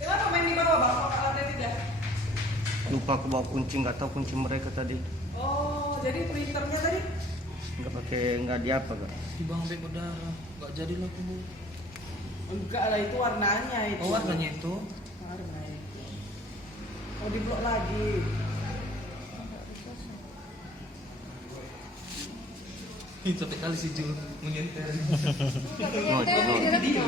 Kenapa main di bawah bang? Kok lantai tidak? Lupa aku bawa kunci, nggak tahu kunci mereka tadi. Oh, jadi printernya tadi? Nggak di apa kak? Di bang sampai berdarah, nggak jadilah aku. Enggak lah, itu warnanya itu. Oh warnanya itu? Warna itu. Oh, di blok lagi. Itu sampai kali si Jul menyentel. Oh, Video.